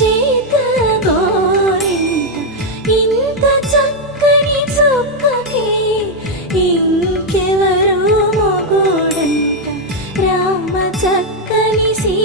చేత గోరింట ఇంత చక్కని చుక్కకి ఇంకెవరో మొగుడంట రామ చక్కని సీ